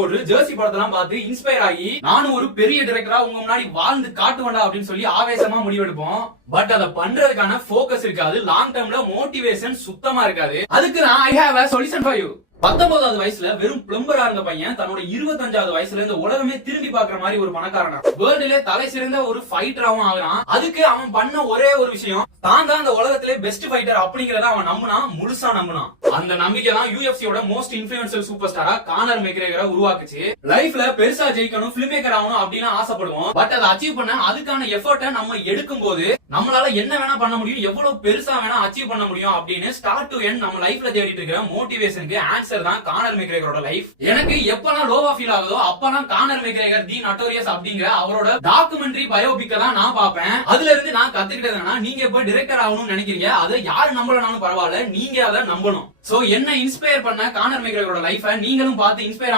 போட்டு ஜெர்சி படத்தெல்லாம் பார்த்து இன்ஸ்பயர் ஆகி நானும் ஒரு பெரிய டைரக்டரா உங்க முன்னாடி வாழ்ந்து காட்டுவேண்டா அப்படின்னு சொல்லி ஆவேசமா முடிவெடுப்போம். பட் அதை பண்றதுக்கான போக்கஸ் இருக்காது, லாங் டர்ம்ல மோட்டிவேஷன் சுத்தமா இருக்காது. அதுக்கு நான் I have a solution for you. 19வது வயசுல வெறும் பிளம்பரா இருந்த பையன் தன்னோட 25வது வயசுல இந்த உலகமே திரும்பி பாக்குற மாதிரி ஒரு பணக்காரனா, வேர்ல்டுல தலை சிறந்த ஒரு ஃபைட்டராவும் ஆகுறான். அதுக்கு அவன் பண்ண ஒரே ஒரு விஷயம், தான் தான் அந்த உலகத்திலே பெஸ்ட் ஃபைட்டர் அப்படிங்கறத அவன் நம்பினான், முழுசா நம்பினான். அந்த நம்பிக்கை தான் யூஎஃப்சியோட மோஸ்ட் இன்ஃப்ளூயன்ஷியல் சூப்பர் ஸ்டாரா கானர் மெக்ரேகரை உருவாக்குச்சு. லைஃப்ல பெருசா ஜெயிக்கணும், ஃபிலிம் மேக்கர் ஆகணும் அப்படின்னு ஆசைப்படுவோம். பட் அதை அச்சீவ் பண்ண அதுக்கான எஃபர்ட்டை நம்ம எடுக்கும் போது நம்மளால என்ன வேணா பண்ண முடியும், எவ்வளவு பெருசா வேணா அச்சீவ் பண்ண முடியும் அப்படின்னு ஸ்டார்ட் டு எண்ட் நம்ம லைஃப்ல தேடிட்டு இருக்கிற மோட்டிவேஷனுக்கு ஆன்சர் தான் கானர் மெக்ரேகரோட லைஃப். எனக்கு எப்பெல்லாம் லோவா ஃபீல் ஆகுதோ அப்பெல்லாம் கானர் மெக்ரேகர் தி நட்டோரியஸ் அப்படிங்கிற அவரோட டாக்குமெண்ட்ரி பயோபிக்க தான் நான் பாப்பேன். அதுல இருந்து நான் கத்துக்கிட்டது என்னன்னா, நீங்க இப்ப டைரக்டர் ஆகணும்னு நினைக்கிறீங்க, அதை யாரு நம்பலனாலும் பரவாயில்ல, நீங்க அதை நம்பணும். சோ என்ன இன்ஸ்பயர் பண்ண கானர் மெக்ரேகரோட லைஃபை நீங்களும் பார்த்து இன்ஸ்பயர்